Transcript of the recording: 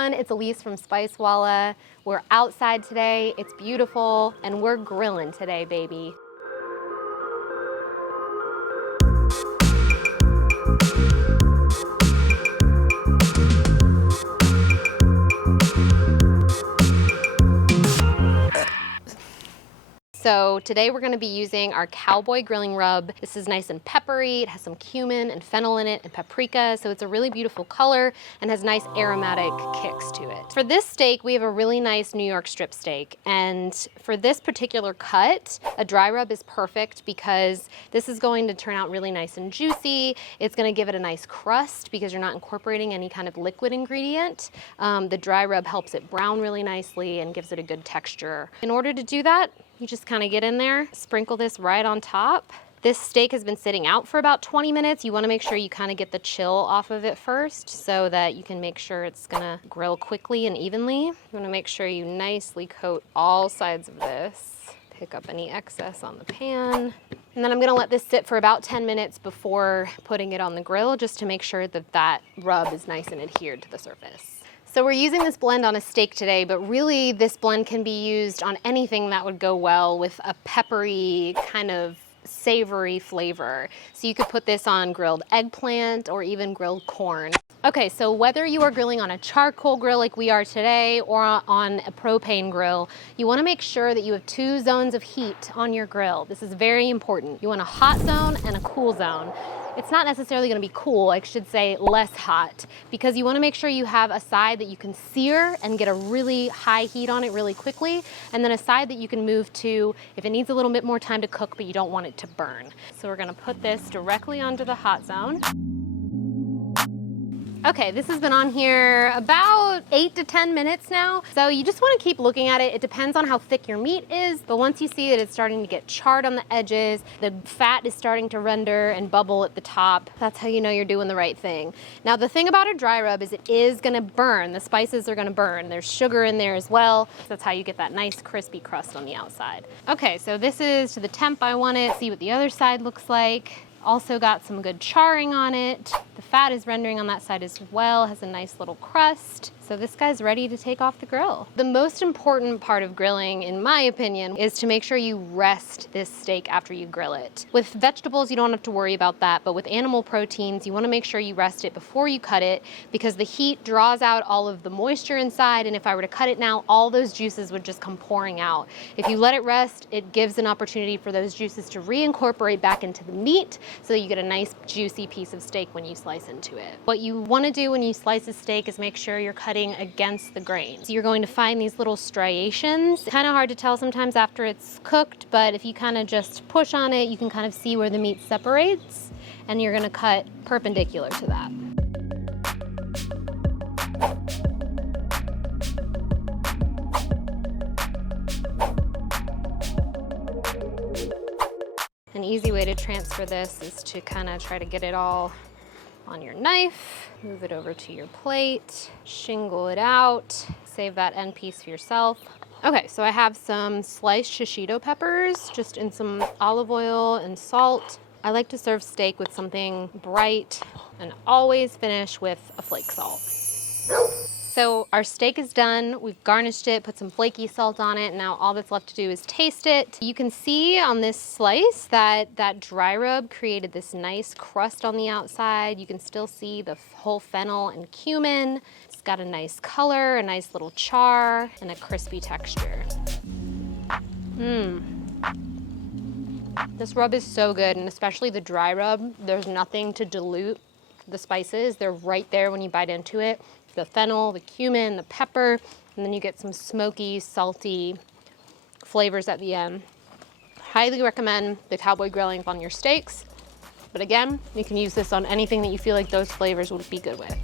everyone, it's Alyse from Spicewalla. We're outside today, it's beautiful, and we're grilling today, baby. So today we're going to be using our Cowboy grilling rub. This is nice and peppery. It has some cumin and fennel in it and paprika, so it's a really beautiful color and has nice aromatic kicks to it. For this steak, we have a really nice New York strip steak, and for this particular cut, a dry rub is perfect because this is going to turn out really nice and juicy. It's going to give it a nice crust because you're not incorporating any kind of liquid ingredient. The dry rub helps it brown really nicely and gives it a good texture. In order to do that, you just kind of get in there, sprinkle this right on top. This steak has been sitting out for about 20 minutes. You want to make sure you kind of get the chill off of it first so that you can make sure it's going to grill quickly and evenly. You want to make sure you nicely coat all sides of this. Pick up any excess on the pan. And then I'm going to let this sit for about 10 minutes before putting it on the grill just to make sure that that rub is nice and adhered to the surface. So we're using this blend on a steak today, but really this blend can be used on anything that would go well with a peppery kind of savory flavor. So you could put this on grilled eggplant or even grilled corn. Okay, so whether you are grilling on a charcoal grill like we are today or on a propane grill, you want to make sure that you have 2 zones of heat on your grill. This is very important. You want a hot zone and a cool zone. It's not necessarily going to be cool, I should say less hot, because you want to make sure you have a side that you can sear and get a really high heat on it really quickly, and then a side that you can move to if it needs a little bit more time to cook but you don't want it to burn. So we're going to put this directly onto the hot zone. Okay, this has been on here about 8 to 10 minutes now. So you just want to keep looking at it. It depends on how thick your meat is, but once you see that it's starting to get charred on the edges, the fat is starting to render and bubble at the top, that's how you know you're doing the right thing. Now the thing about a dry rub is it is going to burn. The spices are going to burn. There's sugar in there as well. That's how you get that nice crispy crust on the outside. Okay, so this is to the temp I want it. See what the other side looks like. Also got some good charring on it. The fat is rendering on that side as well, has a nice little crust. So this guy's ready to take off the grill. The most important part of grilling, in my opinion, is to make sure you rest this steak after you grill it. With vegetables, you don't have to worry about that, but with animal proteins, you want to make sure you rest it before you cut it because the heat draws out all of the moisture inside, and if I were to cut it now, all those juices would just come pouring out. If you let it rest, it gives an opportunity for those juices to reincorporate back into the meat so that you get a nice juicy piece of steak when you slice into it. What you want to do when you slice a steak is make sure you're cutting against the grain. So you're going to find these little striations. Kind of hard to tell sometimes after it's cooked, but if you kind of just push on it, you can kind of see where the meat separates, and you're going to cut perpendicular to that. An easy way to transfer this is to kind of try to get it all on your knife, move it over to your plate, shingle it out, save that end piece for yourself. Okay, so I have some sliced shishito peppers, just in some olive oil and salt. I like to serve steak with something bright and always finish with a flake salt. So our steak is done. We've garnished it, put some flaky salt on it. Now all that's left to do is taste it. You can see on this slice that that dry rub created this nice crust on the outside. You can still see the whole fennel and cumin. It's got a nice color, a nice little char, and a crispy texture. This rub is so good, and especially the dry rub. There's nothing to dilute the spices. They're right there when you bite into it. The fennel, the cumin, the pepper, and then you get some smoky, salty flavors at the end. Highly recommend the Cowboy grilling on your steaks. But again, you can use this on anything that you feel like those flavors would be good with.